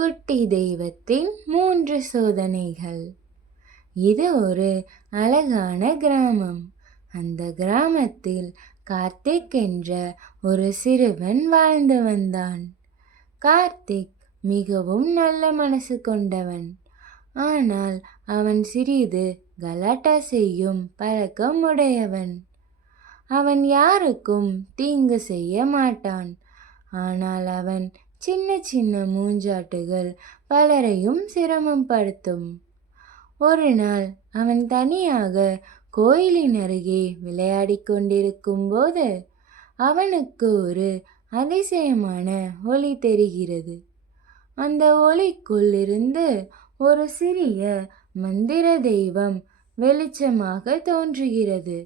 குட்டி தெய்வத்தின் 3 சோதனைகள். இது ஒரு அழகான கிராமம். அந்த கிராமத்தில் கார்த்திக் என்ற ஒரு சிறுவன் வாழ்ந்து வந்தான். கார்த்திக் மிகவும் நல்ல மனசு கொண்டவன். ஆனால் அவன் சிறிது கலாட்டா செய்யும் பழக்கம் உடையவன். அவன் யாருக்கும் தீங்கு செய்ய மாட்டான். ஆனால் அவன் சின்ன சின்ன மூஞ்சாட்டுகள் பலரையும் சிரமப்படுத்தும். ஒரு நாள் அவன் தனியாக கோயிலின் அருகே விளையாடிக் கொண்டிருக்கும் போது அவனுக்கு ஒரு அதிசயமான ஒளி தெரிகிறது. அந்த ஒளிக்குள் இருந்து ஒரு சிறிய மந்திர தெய்வம் வெளிச்சமாக தோன்றுகிறது.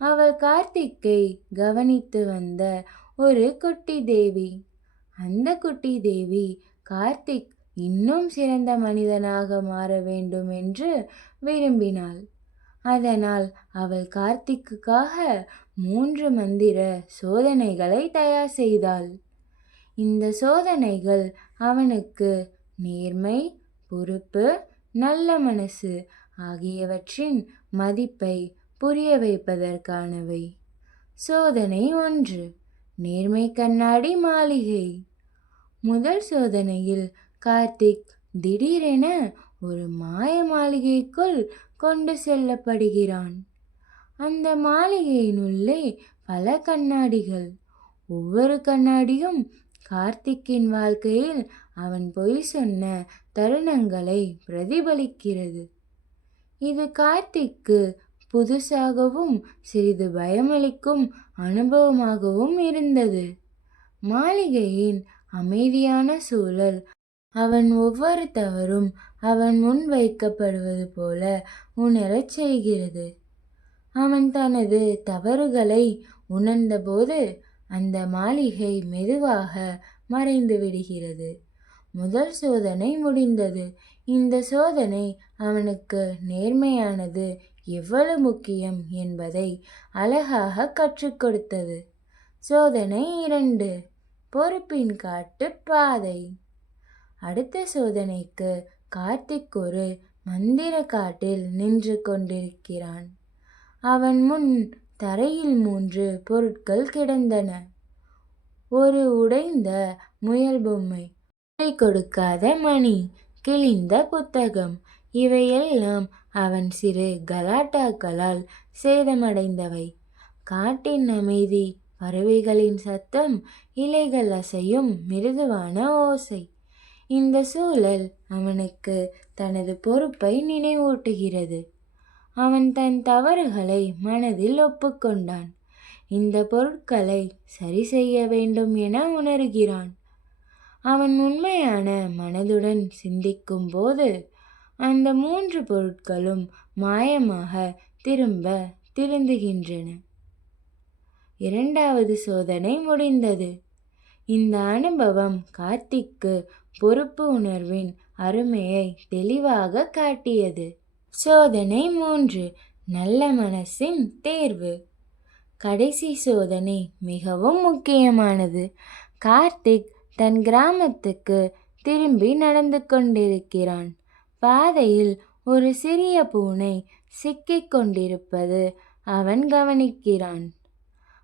அவள் கார்த்திக்கை கவனித்து வந்த ஒரு குட்டி தேவி. அந்த குட்டி தேவி கார்த்திக் இன்னும் சிறந்த மனிதனாக மாற வேண்டும் என்று விரும்பினாள். அதனால் அவள் கார்த்திக்குக்காக 3 மந்திர சோதனைகளை தயார் செய்தாள். இந்த சோதனைகள் அவனுக்கு நேர்மை, பொறுப்பு, நல்ல மனசு ஆகியவற்றின் மதிப்பை புரிய வைப்பதற்கானவை. சோதனை 1. நேர்மை கண்ணாடி மாளிகை. முதல் சோதனையில் கார்த்திக் திடீரென ஒரு மாய மாளிகைக்குள் கொண்டு செல்லப்படுகிறான். அந்த மாளிகையின் உள்ளே பல கண்ணாடிகள். ஒவ்வொரு கண்ணாடியும் கார்த்திக்கின் வாழ்க்கையில் அவன் பொய் சொன்ன தருணங்களை பிரதிபலிக்கிறது. இது கார்த்திக்கு புதுசாகவும் சிறிது பயமளிக்கும் அனுபவமாகவும் இருந்தது. மாளிகையின் அமைதியான சூழல் அவன் ஒவ்வொரு தவறும் அவன் முன் வைக்கப்படுவது போல உணரச் செய்கிறது. அவன் தனது தவறுகளை உணர்ந்தபோது அந்த மாளிகை மெதுவாக மறைந்து விடுகிறது. முதல் சோதனை முடிந்தது. இந்த சோதனை அவனுக்கு நேர்மையானது எவ்வளவு முக்கியம் என்பதை அழகாக கற்றுக் கொடுத்தது. சோதனை 2. பொறுப்பின் காட்டு பாதை. அடுத்த சோதனைக்கு கார்த்திக் ஒரு மந்திர காட்டில் நின்று கொண்டிருக்கிறான். அவன் முன் தரையில் 3 பொருட்கள் கிடந்தன. ஒரு உடைந்த முயல் பொம்மை, விலை கொடுக்காத மணி, கிழிந்த புத்தகம். இவையெல்லாம் அவன் சிறு கலாட்டாக்களால் சேதமடைந்தவை. காட்டின் அமைதி, பறவைகளின் சத்தம், இலைகள் அசையும் மிருதுவான ஓசை. இந்த சூழல் அவனுக்கு தனது பொறுப்பை நினைவூட்டுகிறது. அவன் தன் தவறுகளை மனதில் ஒப்புக்கொண்டான். இந்த பொருட்களை சரி செய்ய வேண்டும் என உணர்கிறான். அவன் உண்மையான மனதுடன் சிந்திக்கும் போது அந்த 3 பொருட்களும் மாயமாக திருந்துகின்றன. 2வது சோதனை முடிந்தது. இந்த அனுபவம் கார்த்திக்கு பொறுப்பு உணர்வின் அருமையை தெளிவாக காட்டியது. சோதனை 3. நல்ல மனசின் தேர்வு. கடைசி சோதனை மிகவும் முக்கியமானது. கார்த்திக் தன் கிராமத்துக்கு திரும்பி நடந்து கொண்டிருக்கிறான். பாதையில் ஒரு சிறிய பூனை சிக்கிக் கொண்டிருப்பது அவன் கவனிக்கிறான்.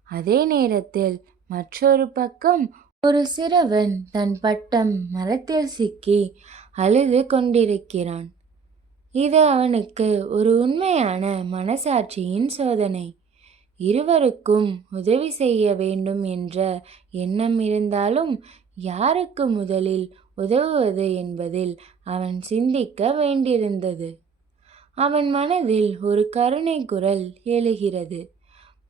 அதே நேரத்தில் மற்றொரு பக்கம் ஒரு சிறுவன் தன் பட்டம் மரத்தில் சிக்கி அழுது கொண்டிருக்கிறான். இது அவனுக்கு ஒரு உண்மையான மனசாட்சியின் சோதனை. இருவருக்கும் உதவி செய்ய வேண்டும் என்ற எண்ணம் இருந்தாலும் யாருக்கு முதலில் உதவுவது என்பதில் அவன் சிந்திக்க வேண்டியிருந்தது. அவன் மனதில் ஒரு கருணை குரல் எழுகிறது.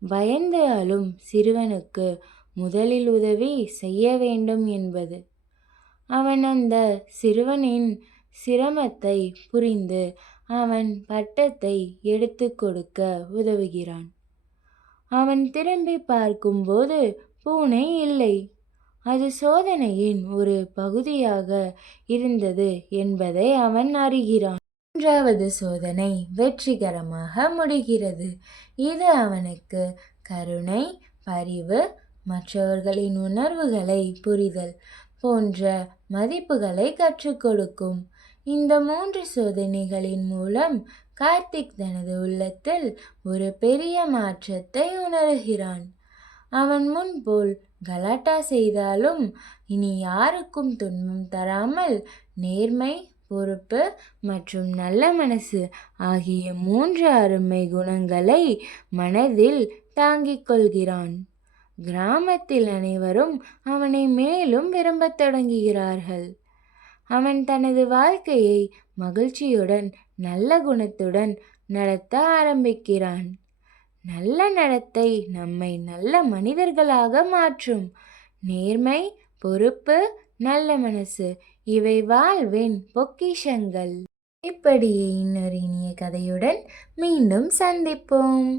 பயந்து அழும் சிறுவனுக்கு முதலில் உதவி செய்ய வேண்டும் என்பது. அவன் அந்த சிறுவனின் சிரமத்தை புரிந்து அவன் பட்டத்தை எடுத்து கொடுக்க உதவுகிறான். அவன் திரும்பி பார்க்கும்போது பூனை இல்லை. அது சோதனையின் ஒரு பகுதியாக இருந்தது என்பதை அவன் அறிகிறான். 3வது சோதனை வெற்றிகரமாக முடிகிறது. இது அவனுக்கு கருணை, பரிவு, மற்றவர்களின் உணர்வுகளை புரிதல் போன்ற மதிப்புகளை கற்றுக் கொடுக்கும். இந்த 3 சோதனைகளின் மூலம் கார்த்திக் தனது உள்ளத்தில் ஒரு பெரிய மாற்றத்தை உணர்கிறான். அவன் முன்போல் கலாட்டா செய்தாலும் இனி யாருக்கும் துன்பம் தராமல் நேர்மை, பொறுப்பு மற்றும் நல்ல மனசு ஆகிய 3 அருமை குணங்களை மனதில் தாங்கிக் கொள்கிறான். கிராமத்தில் அனைவரும் அவனை மேலும் விரும்பத் தொடங்குகிறார்கள். அவன் தனது வாழ்க்கையை மகிழ்ச்சியுடன் நல்ல குணத்துடன் நடத்த ஆரம்பிக்கிறான். நல்ல நடத்தை நம்மை நல்ல மனிதர்களாக மாற்றும். நேர்மை, பொறுப்பு, நல்ல மனசு இவை வாழ்வின் பொக்கிஷங்கள். இப்படியே இன்னொரு இனிய கதையுடன் மீண்டும் சந்திப்போம்.